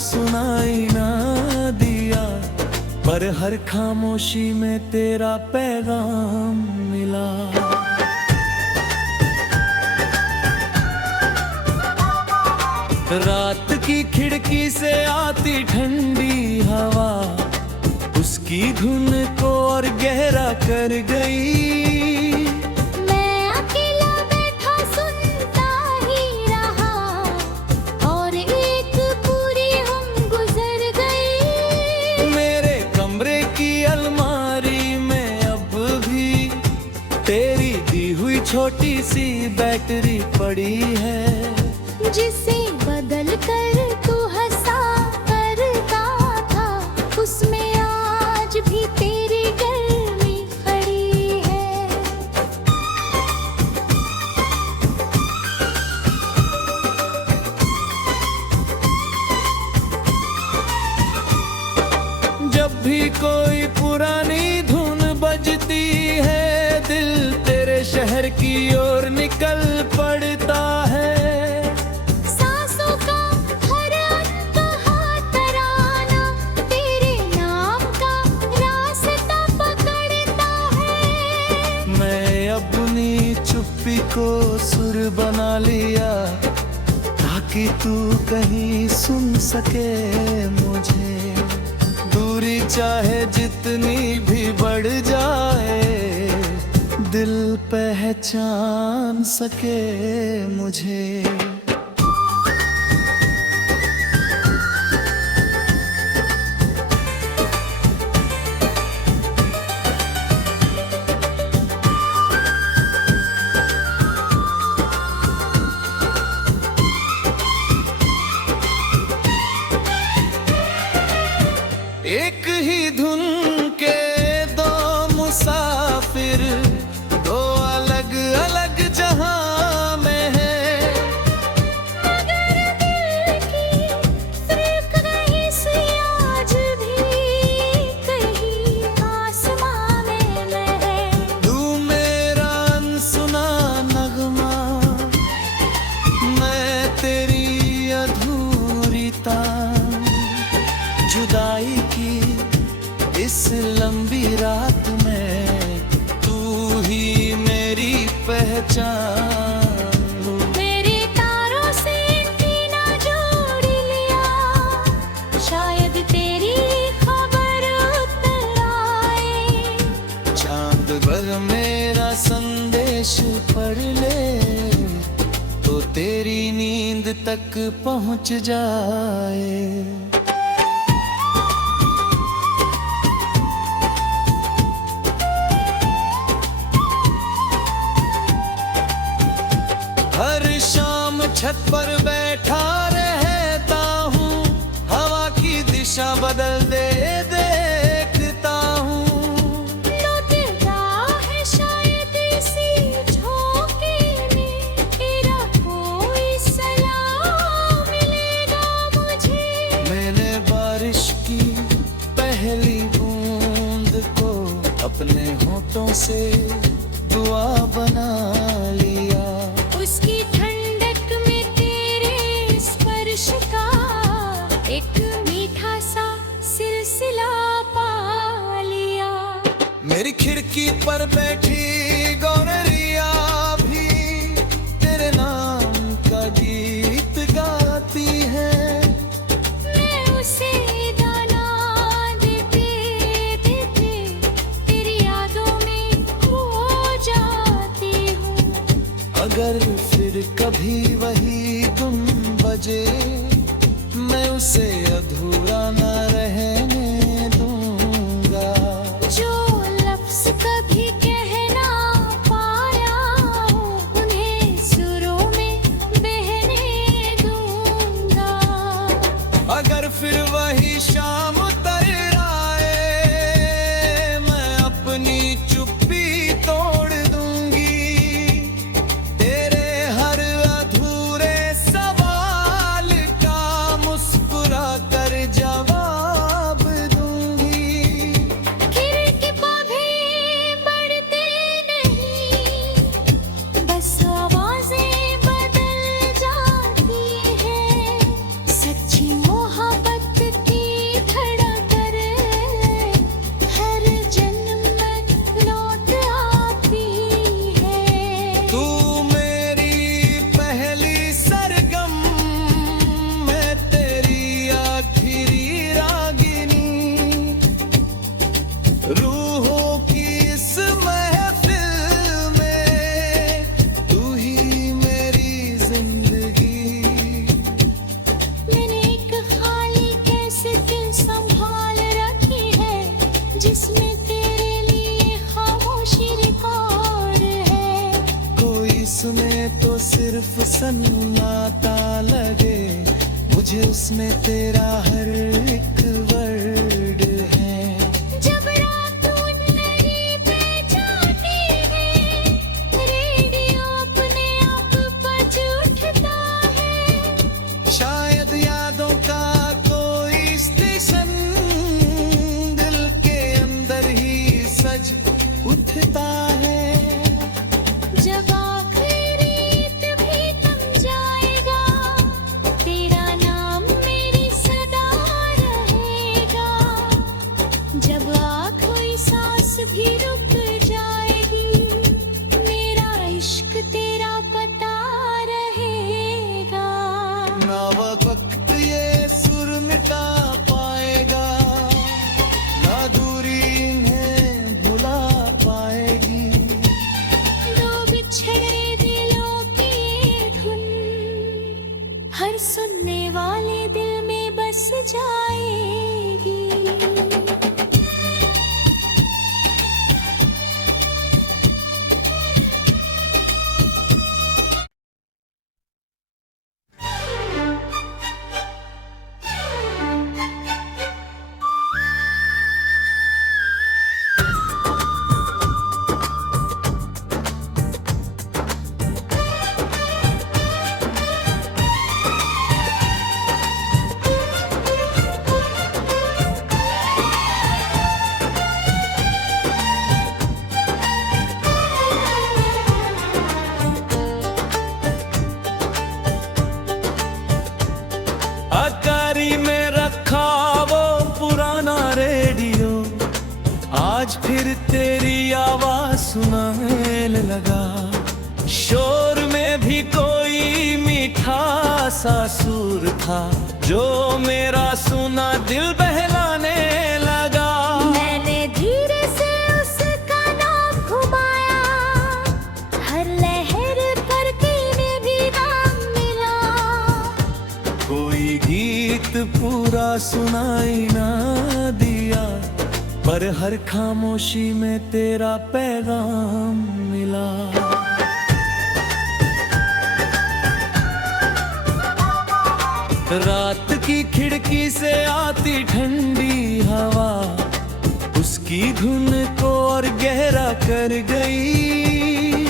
सुनाई ना दिया, पर हर खामोशी में तेरा पैगाम मिला। रात की खिड़की से आती ठंडी हवा उसकी धुन को और गहरा कर गई। मैं अकेला बैठा सुनता ही रहा और एक पूरी हम गुजर गई। मेरे कमरे की अलमारी में अब भी तेरी दी हुई छोटी सी बैटरी पड़ी है, जिसे बदल कर तू हंसा करता था, उसमें आज भी तेरी गर्मी खड़ी है। जब भी कोई पुरानी धुन बजती है, दिल तेरे शहर की ओर निकल पड़ता है। चुप्पी को सुर बना लिया ताकि तू कहीं सुन सके मुझे। दूरी चाहे जितनी भी बढ़ जाए, दिल पहचान सके मुझे। एक ही धुन के दो मुसाफिर, दो अलग अलग जहां में है। मगर दिल की फर्क नहीं सी आज भी कहीं आसमां में है। तू मेरा अनसुना नगमा, मैं तेरी अधूरी तान। जुदाई की इस लंबी रात में तू ही मेरी पहचान। मेरे तारों से ना जोड़ लिया, शायद तेरी खबर उतर आए। चांद भर मेरा संदेश पढ़ ले तो तेरी नींद तक पहुंच जाए। हर शाम छत पर बैठा रहता हूँ, हवा की दिशा बदल दे देखता हूँ। लुटता है शायद इसी झोंके में तेरा कोई सलाम मिलेगा मुझे। मैंने बारिश की पहली बूंद को अपने होठों से दुआ बना लिया। उसकी ठंडक में तेरे स्पर्श का एक मीठा सा सिलसिला पा लिया। मेरी खिड़की पर बैठी गोरिया भी तेरे नाम का गीत गाती है। मैं उसे दाना देते देते तेरी यादों में खो जाती हूँ। अगर फिर कभी वही धुन बजे, मैं उसे अधूरा न रहने दूंगा। जो लफ्ज़ कभी कह ना पाया हूँ, उन्हें सुरों में बहने दूंगा। अगर फिर वही शाम उतर आए, मैं अपनी चुप्पी तोड़ दूंगी। तेरे हर अधूरे सवाल का मुस्कुरा कर जवाब तो सिर्फ सन्नाटा लगे, मुझे उसमें तेरा हर एक वर्ड है। जब रात उन्नरी पे जाती है, रेडियो अपने आप बज उठता है। शायद यादों का कोई स्टेशन दिल के अंदर ही सज उठता है। जब आखिरी गीत भी थम जाएगा, तेरा नाम मेरी सदा रहेगा। जब आखिरी सांस भी रुक जाएगी, मेरा इश्क तेरा पता रहेगा। ना वक्त ये सुर मिटा पाएगा, ना दूरी इन्हें भुला पाएगी। दो बिछड़े दिलों की ये धुन हर सुनने वाले दिल में बस जाएगी। अकारी में रखा वो पुराना रेडियो, आज फिर तेरी आवाज सुनाने लगा। शोर में भी कोई मीठा सा सुर था, जो मेरा सुना दिल बहलाने लगा। मैंने धीरे से उसका नाम घुमाया, हर लहर पर तेरे भी नाम मिला। कोई गीत पूरा सुनाई ना दिया, पर हर खामोशी में तेरा पैगाम मिला। रात की खिड़की से आती ठंडी हवा, उसकी धुन को और गहरा कर गई।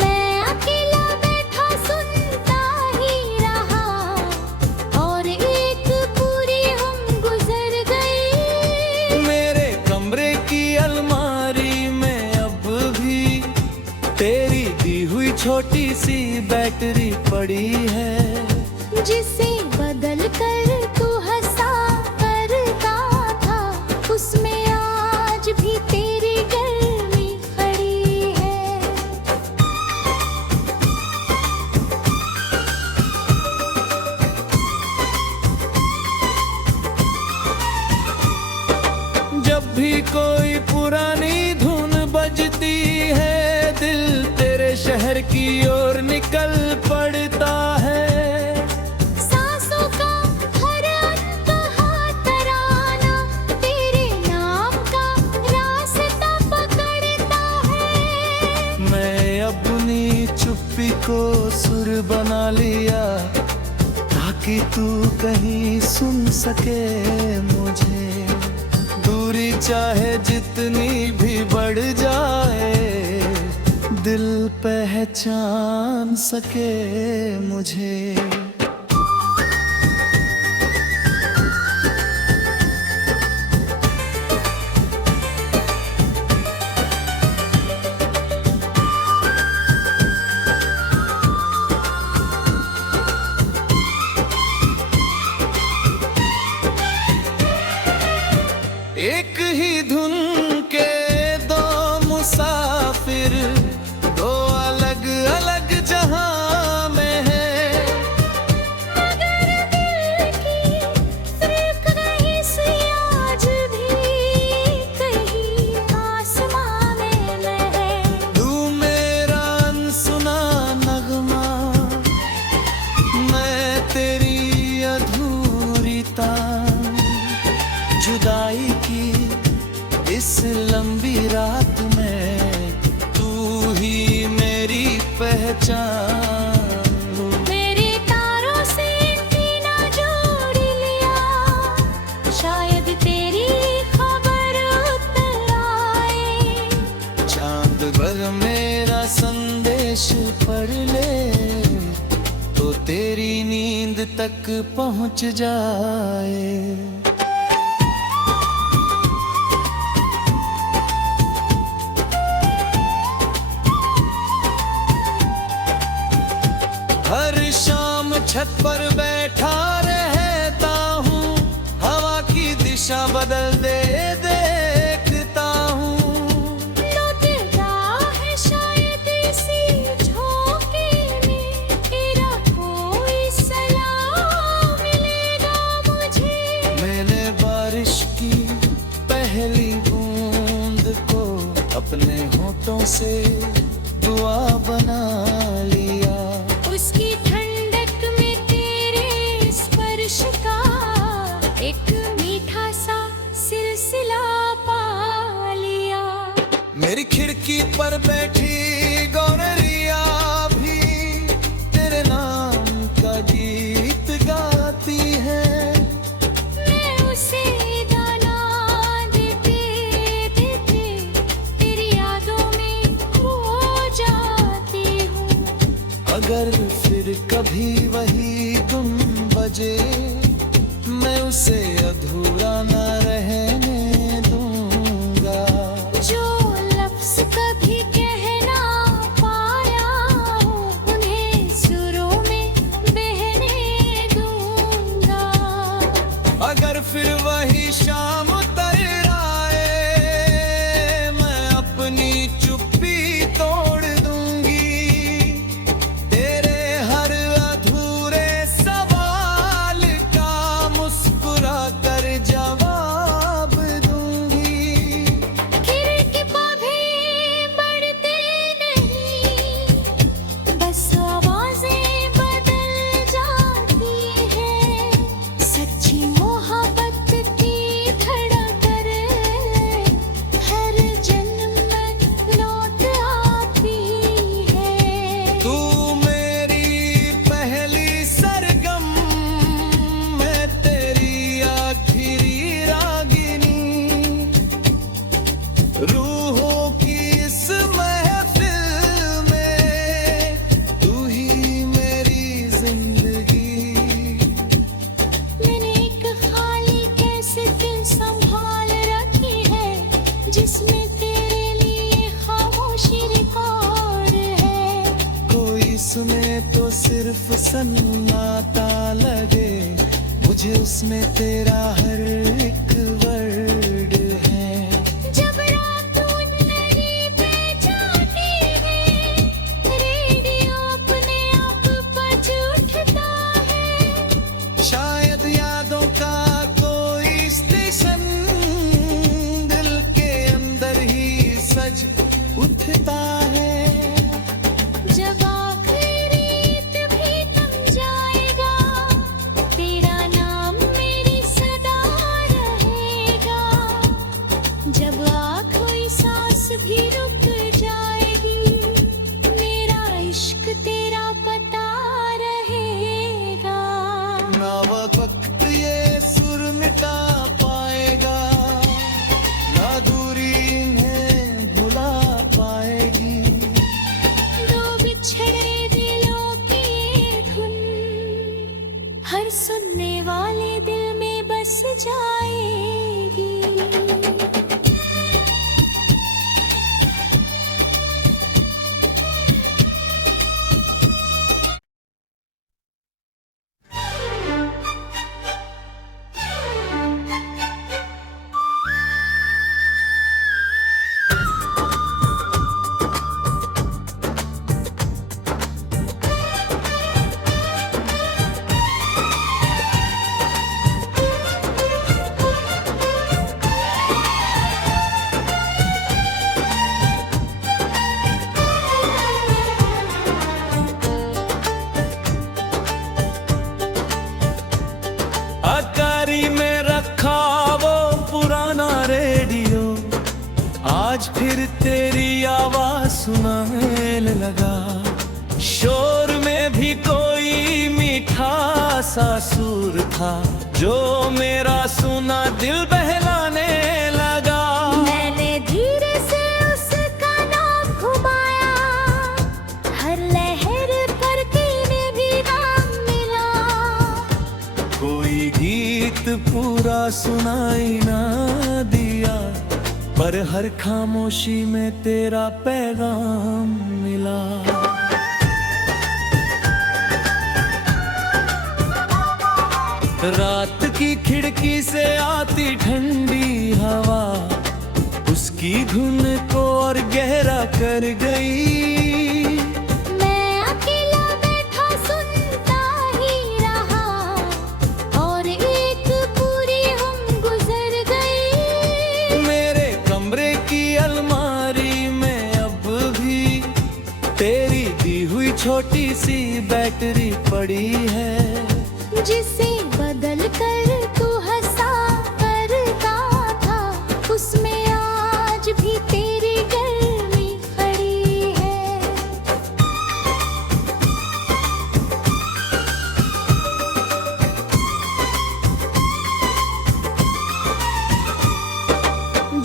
मैं अकेला बैठा सुनता ही रहा, और एक पूरी हम गुजर गई। मेरे कमरे की अलमारी में अब भी तेरी दी हुई छोटी सी बैटरी पड़ी है, जिसे बदल कर तू हंसा करता था, उसमें आज भी तेरी गर्मी खड़ी है। जब भी कोई पुरानी धुन बजती है, दिल तेरे शहर की ओर निकल पड़ता है। सांसों का हर अनकहा तराना तेरे नाम का रास्ता पकड़ता है। मैं अपनी चुप्पी को सुर बना लिया, ताकि तू कहीं सुन सके मुझे। दूरी चाहे जितनी भी बढ़ जाए, दिल पहचान सके मुझे। एक ही धुन के दो मुसाफिर, दो अलग अलग जहां में है। मगर दिल की फर्क नहीं सी आज भी कहीं आसमां में है। तू मेरा अनसुना नगमा, मैं तेरी अधूरी तान। जुदाई की इस लंबी रात में तू ही मेरी पहचान। नींद तक पहुंच जाए। हर शाम छत पर बैठा रहता हूँ, हवा की दिशा बदल दे देखता हूँ। लौटता है शायद इसी झोंके में, तेरा कोई सलाम मिलेगा मुझे। मैंने बारिश की पहली बूंद को अपने होठों से दुआ बना लिया। उसकी ठंडक में तेरे स्पर्श का एक मीठा सा सिलसिला पा लिया। मेरी खिड़की पर बैठी गौरैया भी तेरे नाम का गीत गाती है। मैं उसे दाना देते देते तेरी यादों में खो जाती हूँ। अगर फिर कभी वही गुम बजे, मैं उसे अधूरा न रहने दूंगा। जो लफ्ज़ कभी कह ना पाया हूँ, उन्हें सुरों में बहने दूंगा। अगर फिर वही शाम तर आए, मैं अपनी चुप्पी तोड़ दूंगी। तेरे हर अधूरे सवाल का मुस्कुरा कर जवाब दूंगी। खिड़की पर भी बढ़ते नहीं, बस आवाजें बदल जाती हैं। सच्ची मोहब्बत की धड़कन हर जन्म में लौट आती है। तू मेरी पहली सरगम, मैं तेरी आखिरी रागिनी। रूहों की इस महफिल में तू ही मेरी जिंदगी। मैंने एक खाली कैसेट संभाल रखी है, जिसमें तेरे लिए खामोशी रिकॉर्ड है। कोई सुने तो सिर्फ सन्नाटा लगे, मुझे उसमें तेरा हर एक वर्ड है। जब रात उन्नरी पे जाती है, रेडियो अपने आप बज उठता है। शायद यादों का कोई स्टेशन दिल के अंदर ही सज उठता है। जब आखिरी गीत भी थम जाएगा, तेरा नाम मेरी सदा रहेगा। जब आखिरी सांस भी रुक जाएगी, मेरा इश्क तेरा पता रहेगा। ना वक्त ये सुर मिटा पाएगा, ना दूरी इन्हें भुला पाएगी। दो बिछड़े दिलों की ये धुन हर सुनने वाले दिल में बस जाएगी। अकारी में रखा वो पुराना रेडियो, आज फिर तेरी आवाज सुनाने लगा। शोर में भी कोई मीठा सा सुर था, जो मेरा सुना दिल बहलाने लगा। मैंने धीरे से उसका नाम घुमाया, हर लहर पर तेरे भी नाम मिला। सुनाई ना दिया, पर हर खामोशी में तेरा पैगाम मिला। रात की खिड़की से आती ठंडी हवा उसकी धुन को और गहरा कर गई। मैं अकेला बैठा सुनता ही रहा और एक पूरी हम गुजर गई। मेरे कमरे की अलमारी में अब भी तेरी दी हुई छोटी सी बैटरी पड़ी है, जिसे बदल कर तू हंसा करता था, उसमें आज भी तेरी गर्मी पड़ी है।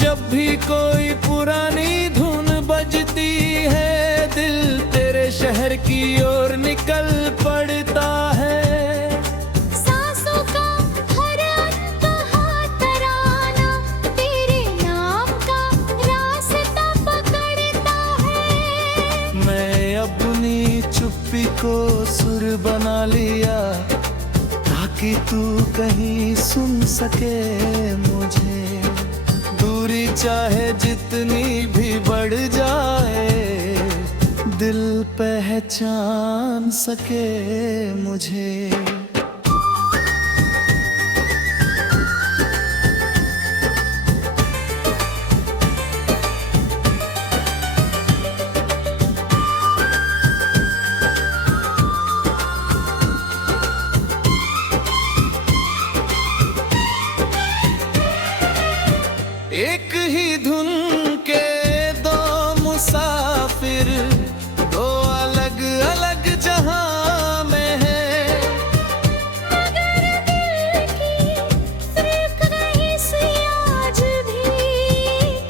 जब भी कोई पुरानी धुन बजती है, दिल तेरे शहर की ओर निकल पड़ता है। सांसों का हर अनकहा तराना तेरे नाम का रास्ता पकड़ता है। मैं अपनी चुप्पी को सुर बना लिया, ताकि तू कहीं सुन सके मुझे। दूरी चाहे जितनी भी बढ़ जाए, दिल पहचान सके मुझे। एक ही धुन के दो मुसाफिर, दो अलग अलग जहां में है। मगर दिल की फर्क नहीं सी आज भी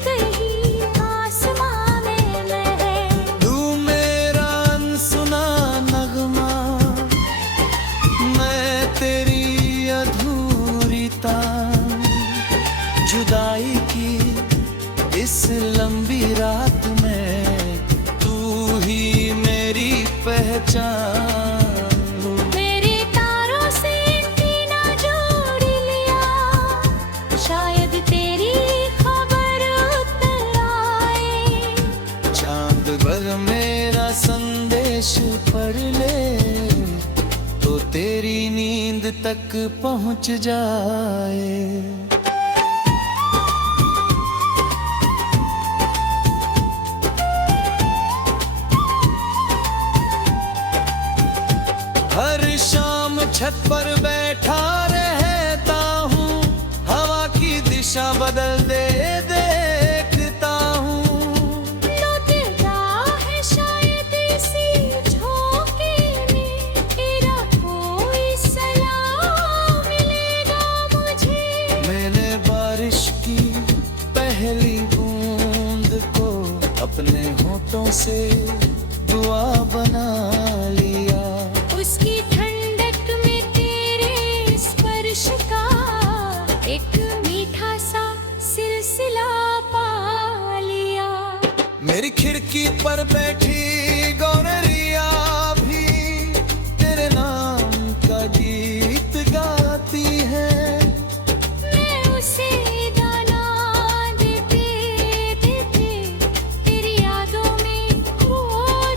कहीं आसमां में है। तू मेरा अनसुना नगमा, मैं तेरी अधूरी तान। जुदाई की इस लंबी रात में तू ही मेरी पहचान। मेरे तारों से एंटीना जोड़ लिया, शायद तेरी खबर उतर आए। चांद भर मेरा संदेश पढ़ ले, तो तेरी नींद तक पहुंच जाए। हर शाम छत पर बैठा रहता हूँ, हवा की दिशा बदल दे देखता हूँ। लुटता है शायद इसी झोंके में, तेरा कोई सलाम मिलेगा मुझे। मैंने बारिश की पहली बूंद को अपने होठों से दुआ बना लिया। उसकी ठंडक में तेरे स्पर्श का एक मीठा सा सिलसिला पा लिया। मेरी खिड़की पर बैठी गौररिया भी तेरे नाम का गीत गाती है। मैं उसे गाना देते देते तेरी यादों में खो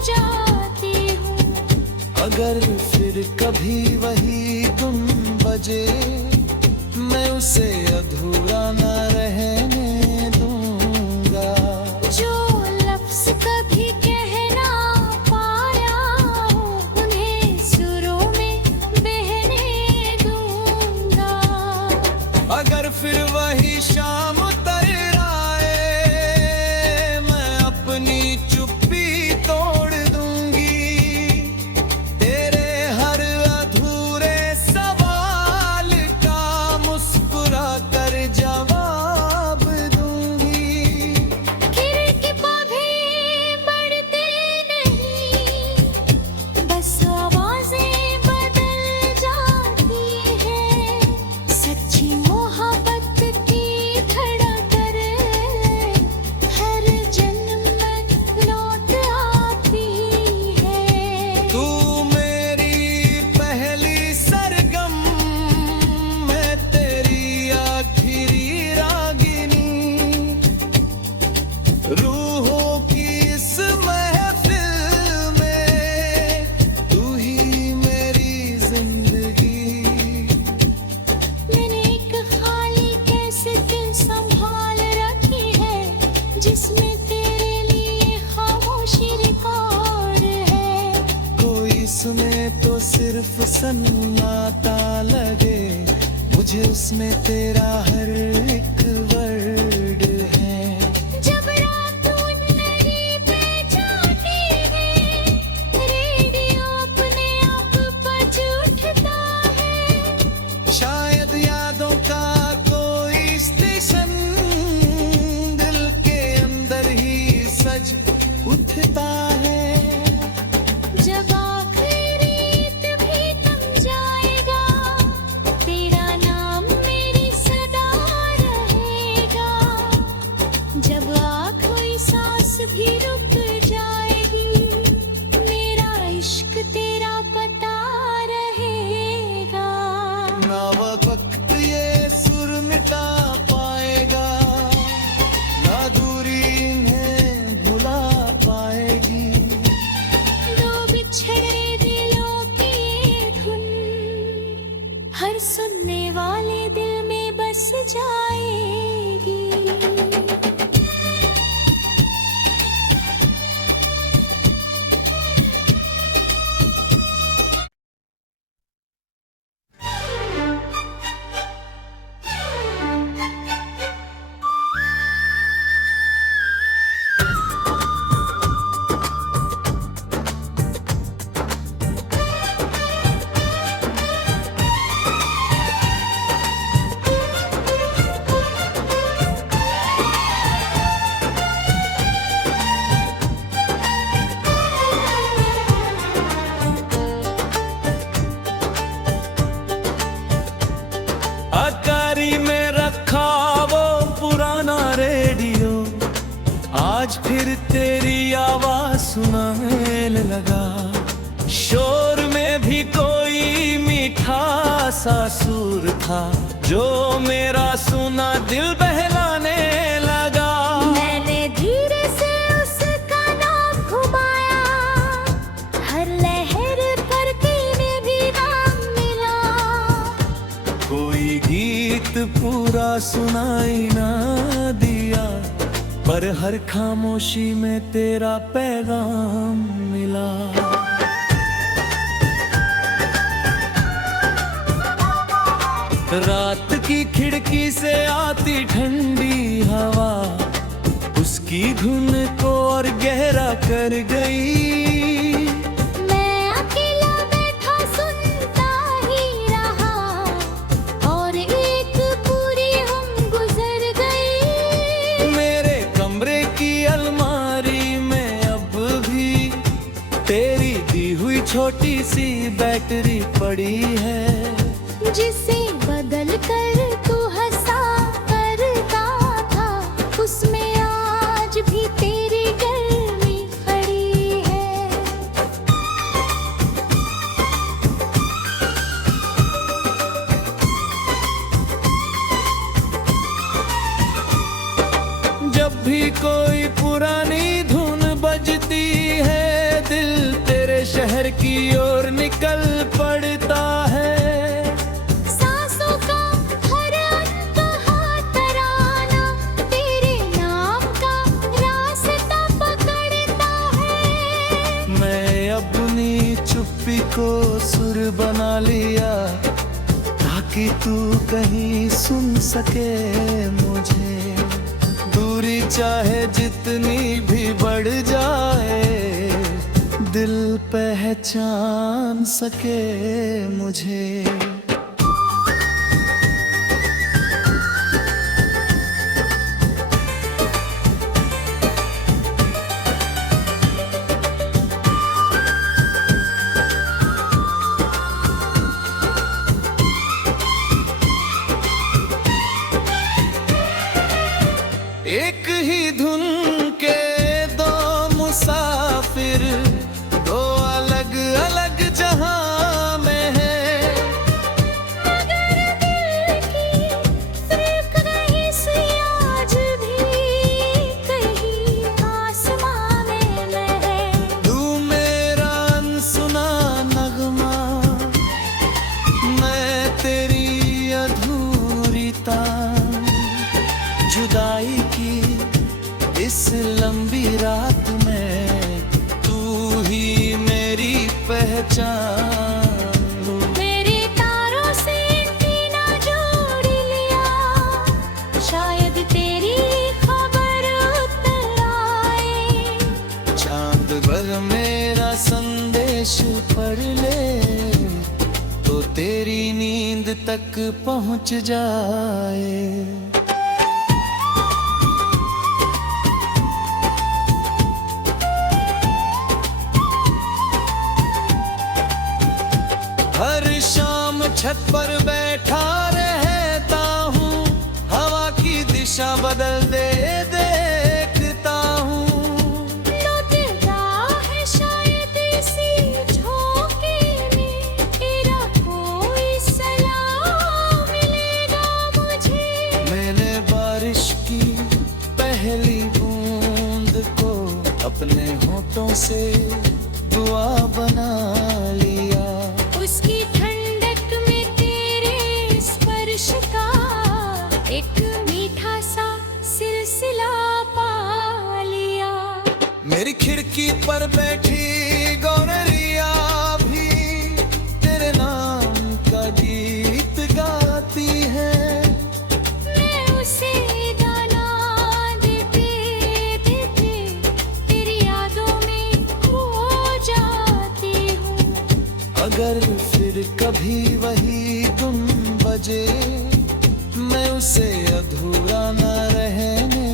जाती हूँ। अगर फिर कभी वही धुन बजे, मैं उसे अधूरा न रहने दूंगा। जो लफ्ज़ कभी कह ना पाया हूँ, उन्हें सुरों में बहने दूंगा। अगर फिर वही शाम तर आए, मैं अपनी चुप्पी तोड़ दूंगी। तेरे हर अधूरे सवाल का मुस्कुरा कर जवाब दूंगी। खिड़की पर तो सिर्फ सन्नाटा लगे, मुझे उसमें तेरा हर एक वर्ड है। जब रात उन्नरी पे जाती है, रेडियो अपने आप बज उठता है। शायद यादों का कोई स्टेशन दिल के अंदर ही सज उठता है। जब आखिरी गीत भी थम जाएगा, तेरा नाम मेरी सदा रहेगा। जब आखिरी सांस भी रुक जाएगी, मेरा इश्क तेरा पता रहेगा। ना वक्त ये सुर मिटा पाएगा, ना दूरी इन्हें भुला पाएगी। दो बिछड़े दिलों की ये धुन हर सुनने वाले दिल में बस जाएगी। अकारी में रखा वो पुराना रेडियो, आज फिर तेरी आवाज सुनाने लगा। शोर में भी कोई मीठा सा सुर था, जो मेरा सुना दिल बहलाने लगा। मैंने धीरे से उसका नाम घुमाया, हर लहर पर तेरे भी नाम मिला। कोई गीत पूरा सुनाई ना दिया, पर हर खामोशी में तेरा पैगाम मिला। रात की खिड़की से आती ठंडी हवा, उसकी धुन को और गहरा कर गई। मैं अकेला बैठा सुनता ही रहा, और एक पूरी हम गुजर गई। मेरे कमरे की अलमारी में अब भी तेरी दी हुई छोटी सी बैटरी पड़ी है, जिसे बदल कर तू हंसा करता था, उसमें आज भी तेरी गर्मी पड़ी है। जब भी कोई पुरानी धुन बजती है, दिल तेरे शहर की ओर निकल पड़ता है। सांसों का हर अनकहा तराना तेरे नाम का रास्ता पकड़ता है। मैं अपनी चुप्पी को सुर बना लिया, ताकि तू कहीं सुन सके मुझे। दूरी चाहे जितनी भी बढ़ जाए, दिल पहचान सके मुझे। एक ही धुन के दो मुसाफिर, दो अलग अलग जहां में हैं। मगर दिल की फर्क नहीं सी आज भी कहीं आसमां में है। तू मेरा अनसुना नगमा, मैं तेरी अधूरी तान। जुदाई की इस लंबी रात में तू ही मेरी पहचान। नींद तक पहुंच जाए। हर शाम छत पर बैठा रहता हूँ, हवा की दिशा बदल दे देखता हूँ। लुटता है शायद इसी झोंके में, तेरा कोई सलाम मिलेगा मुझे। मैंने बारिश की पहली बूंद को अपने होठों से दुआ बना लिया। उसकी ठंडक में तेरे स्पर्श का एक मीठा सा सिलसिला पा लिया। मेरी खिड़की पर बैठी गौररिया भी तेरे नाम का गीत गाती है। मैं उसे दाना देते देते तेरी यादों में खो जाती हूँ। अगर फिर कभी वही धुन बजे, मैं उसे अधूरा न रहने